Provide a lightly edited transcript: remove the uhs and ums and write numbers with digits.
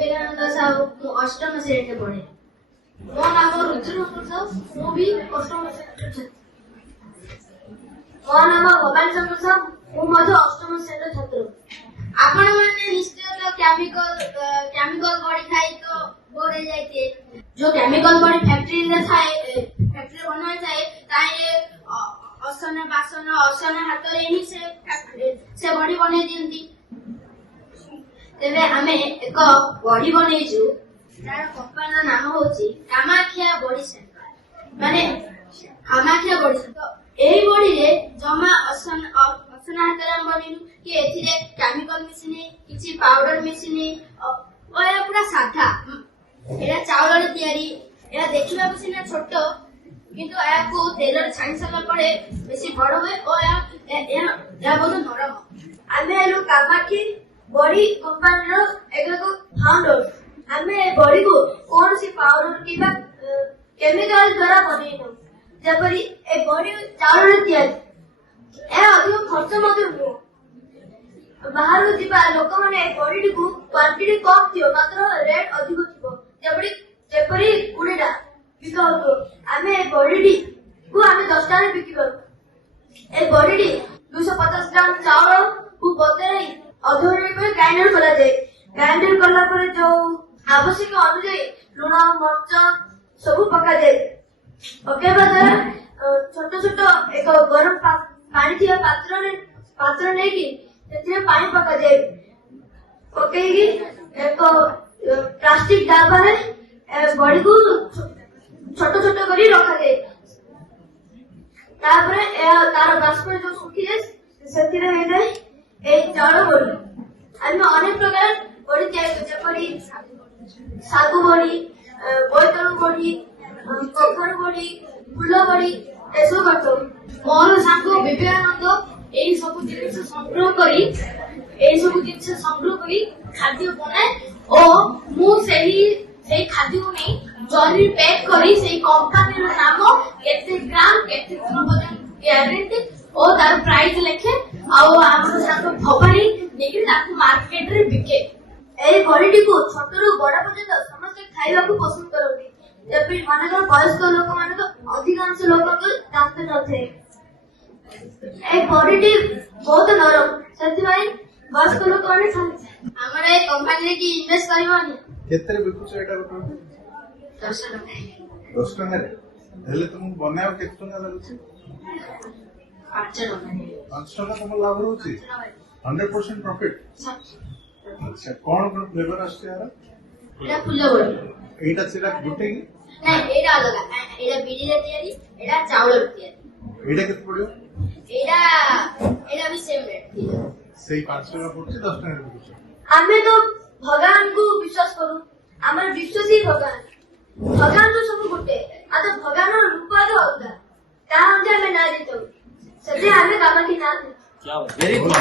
विवेकानंद साहू मु अष्टम श्रेणी पढ़े। मो नाम रुद्र साहू मु भी अष्टम श्रेणी। मो नाम भवानी चंद्र साहू मु मध्य अष्टम श्रेणी छात्र। आपण माने निश्चय तो केमिकल बॉडी खाई तो बोर हो जाते। जो केमिकल बॉडी फैक्ट्री रे थाए फैक्ट्री बनाए थाए ताए असन बासन असन हाथ रे ही से बॉडी बने दियंती। तेबे आमे एक बॉडी बनेजु तार कंपनी नाम होची कामाख्या बॉडी सेंटर माने कामाख्या बॉडी सेंटर। एही बॉडी रे जमा असन हाथ रे बनेनु कि एथिरे केमिकल मिसिनी किछि पाउडर मिसिनी ओया पूरा साधा एरा चावल रे तयारी। एरा देखिबा को सिना छोट किंतु या को तेल रे छाणी सला पड़े बेसी बड़ होए ओ या बहुत नरम। आमे एलु कामाख्या बॉडी कंपनी रो एगो फाउंडर। आमे बॉडी को कौन सी पाउडर किबा केमिकल द्वारा बनेनो जेपरि ए बॉडी चावल रे तयारी ए अधिक खर्च मते हो। बाहर जिबा लोक माने बॉडी को क्वांटिटी कम थियो मात्र रेट अधिक थियो जेपरि 20 टा बिका होतो। आमे बॉडी को आमे 10 टा रे बिकी करू। ए बॉडी 250 ग्राम चावल को बतरे अधोरे में ग्राइंडर करा जाए। ग्राइंडर करला पर जो आवश्यक अनुसार लुण मर्च सब पका जाए। पकेबा द्वारा छोट छोट एक गरम पानी थिया पात्र नै कि तेथे पानी पका जाए। पकेगी एक प्लास्टिक डब्बा रे बॉडी को छोट छोट करी रखा जाए। तापरे तार बाष्प जो सुखी जाए सेथिरे हे जाए ए चावल बॉडी। आमे अनेक प्रकार बॉडी तयार जेपरि सागु बॉडी बोइतळु बॉडी कखर बॉडी फुल बॉडी एसो करतो। मोर सांग विवेकानंद एई सब जिनिस संग्रह करी खाद्य बनाए ओ मु सेही खाद्य को नहीं जरी पैक करी सेही कंपनी रो नाम केते ग्राम केते दिन वजन गारंटी ओ तार प्राइस लेखे आउ हमर सांग भवानी नेकी ताकू मार्केट रे बिके। ए बॉडी को छोट रु बड़ा पर्यंत समस्त खाइबा को पसंद करती। जब मानकर वयस्क लोक मान तो अधिकांश लोक को दांत नथे। ए बॉडी बहुत नरम सेति भाई वयस्क लोक माने हमर ए कंपनी रे की इन्वेस्ट करबानी केते रे बिकुछ एटा को 10 टका रे हेले तुम बनाओ केते टका लागुची 5 टका तुम लाभ रहउची 100% प्रॉफिट। अच्छा कौन फ्लेवर आछे यार एटा फुल बॉडी एटा सिरा गुटे की नहीं एटा अलग एटा बीड़ी रे तयारी एटा चावल रे तयारी। एटा केते पड़ियो एटा भी सेम रेट सेही 5 टका पड़छ 10 टका रे बिकुछ। आमे तो भगवान को विश्वास करू हमर विश्वास ही भगवान तो सब गुटे आ तो भगवान रूप तो अलगा ता हम जे हमें ना देतो सजे हमें कामा की ना क्या वेरी गुड।